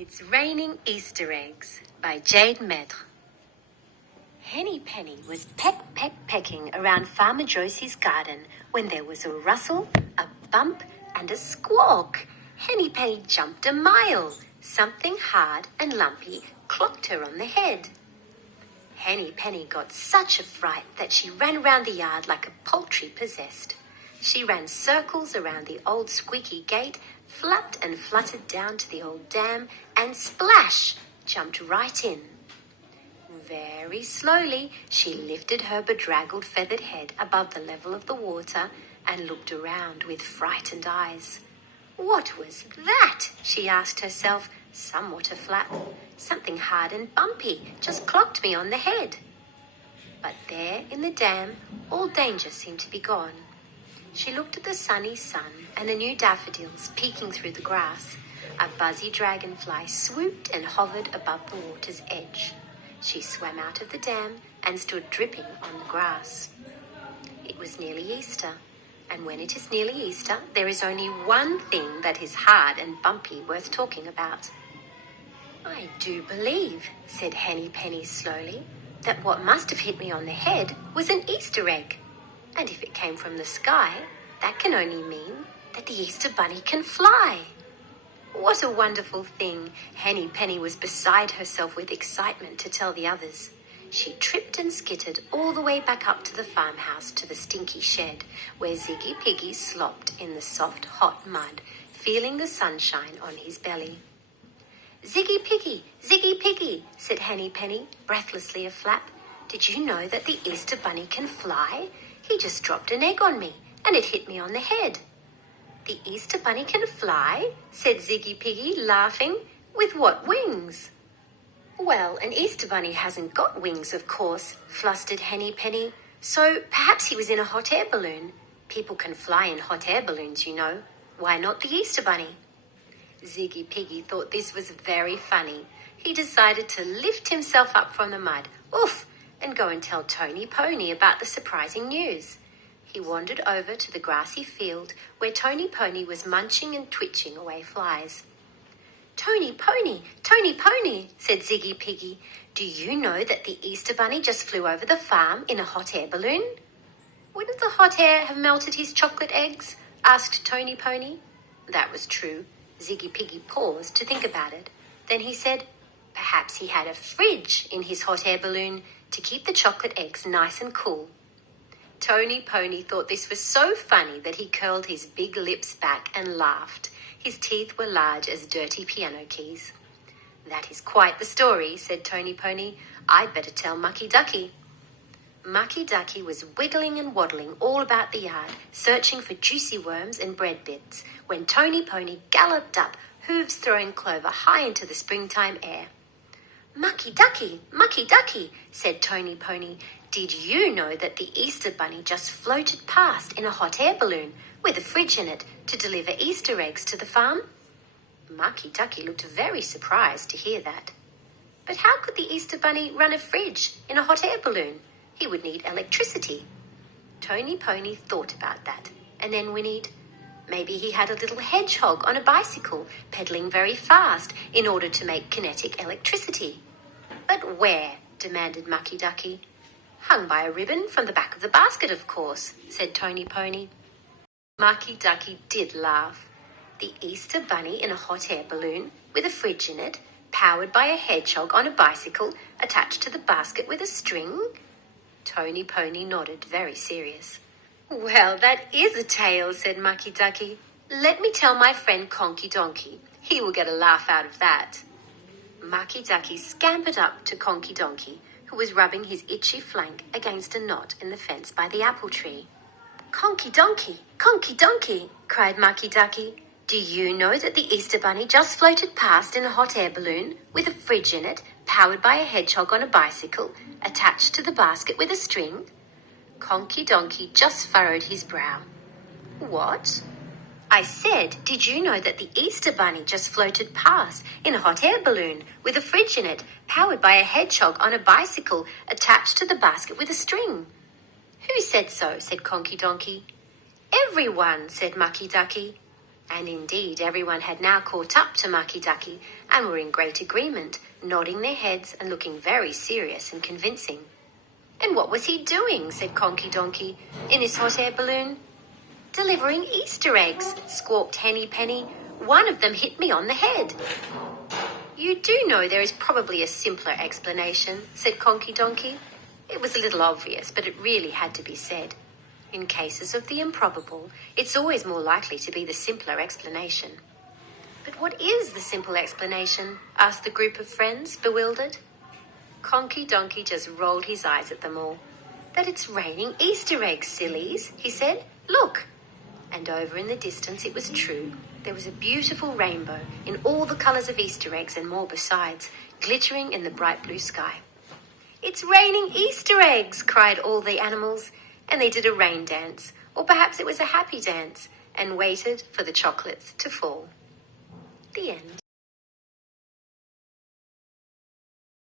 It's Raining Easter Eggs by Jade Maître. Henny Penny was pecking around Farmer Josie's garden when there was a rustle, a bump, and a squawk. Henny Penny jumped a mile. Something hard and lumpy clocked her on the head. Henny Penny got such a fright that she ran round the yard like a poultry possessed. She ran circles around the old squeaky gate, flapped and fluttered down to the old dam, and splash, jumped right in. Very slowly, she lifted her bedraggled feathered head above the level of the water and looked around with frightened eyes. What was that? She asked herself, somewhat aflap. Something hard and bumpy just clocked me on the head. But there in the dam, all danger seemed to be gone. She looked at the sunny sun and the new daffodils peeking through the grass. A buzzy dragonfly swooped and hovered above the water's edge. She swam out of the dam and stood dripping on the grass. It was nearly Easter, and when it is nearly Easter, there is only one thing that is hard and bumpy worth talking about. I do believe, said Henny Penny slowly, that what must have hit me on the head was an Easter egg. And if it came from the sky, that can only mean that the Easter Bunny can fly. What a wonderful thing! Henny Penny was beside herself with excitement to tell the others. She tripped and skittered all the way back up to the farmhouse to the stinky shed, where Ziggy Piggy slopped in the soft, hot mud, feeling the sunshine on his belly. Ziggy Piggy, said Henny Penny, breathlessly aflap. Did you know that the Easter Bunny can fly? He just dropped an egg on me, and it hit me on the head. The Easter Bunny can fly, said Ziggy Piggy, laughing. With what wings? Well, an Easter Bunny hasn't got wings, of course, flustered Henny Penny. So perhaps he was in a hot air balloon. People can fly in hot air balloons, you know. Why not the Easter Bunny? Ziggy Piggy thought this was very funny. He decided to lift himself up from the mud, oof, and go and tell Tony Pony about the surprising news. He wandered over to the grassy field where Tony Pony was munching and twitching away flies. Tony Pony, said Ziggy Piggy, do you know that the Easter Bunny just flew over the farm in a hot air balloon? Wouldn't the hot air have melted his chocolate eggs? Asked Tony Pony. That was true. Ziggy Piggy paused to think about it. Then he said, perhaps he had a fridge in his hot air balloon to keep the chocolate eggs nice and cool. Tony Pony thought this was so funny that he curled his big lips back and laughed. His teeth were large as dirty piano keys. That is quite the story, said Tony Pony. I'd better tell Mucky Ducky. Mucky Ducky was wiggling and waddling all about the yard, searching for juicy worms and bread bits, when Tony Pony galloped up, hooves throwing clover high into the springtime air. Mucky Ducky, said Tony Pony. Did you know that the Easter Bunny just floated past in a hot air balloon with a fridge in it to deliver Easter eggs to the farm? Mucky Ducky looked very surprised to hear that. But how could the Easter Bunny run a fridge in a hot air balloon? He would need electricity. Tony Pony thought about that and then whinnied. Maybe he had a little hedgehog on a bicycle pedaling very fast in order to make kinetic electricity. But where? Demanded Mucky Ducky. Hung by a ribbon from the back of the basket, of course, said Tony Pony. Mucky Ducky did laugh. The Easter Bunny in a hot air balloon with a fridge in it, powered by a hedgehog on a bicycle attached to the basket with a string? Tony Pony nodded, very serious. Well, that is a tale, said Mucky Ducky. Let me tell my friend Conky Donkey. He will get a laugh out of that. Mucky Ducky scampered up to Conky Donkey, who was rubbing his itchy flank against a knot in the fence by the apple tree. Conky Donkey, cried Mucky Ducky. Do you know that the Easter Bunny just floated past in a hot air balloon with a fridge in it, powered by a hedgehog on a bicycle, attached to the basket with a string? Conky Donkey just furrowed his brow. What? I said, did you know that the Easter Bunny just floated past in a hot air balloon with a fridge in it, powered by a hedgehog on a bicycle attached to the basket with a string? Who said so? Said Conky Donkey. Everyone, said Mucky Ducky. And indeed, everyone had now caught up to Mucky Ducky and were in great agreement, nodding their heads and looking very serious and convincing. "And what was he doing?" said Conky Donkey, "in his hot air balloon?" "Delivering Easter eggs," squawked Henny Penny. "One of them hit me on the head." "You do know there is probably a simpler explanation," said Conky Donkey. It was a little obvious, but it really had to be said. In cases of the improbable, it's always more likely to be the simpler explanation. "But what is the simple explanation?" asked the group of friends, bewildered. Conky Donkey just rolled his eyes at them all. "That it's raining Easter eggs, sillies," he said. "Look!" And over in the distance it was true. There was a beautiful rainbow in all the colours of Easter eggs and more besides, glittering in the bright blue sky. "It's raining Easter eggs!" cried all the animals, and they did a rain dance, or perhaps it was a happy dance, and waited for the chocolates to fall. The end.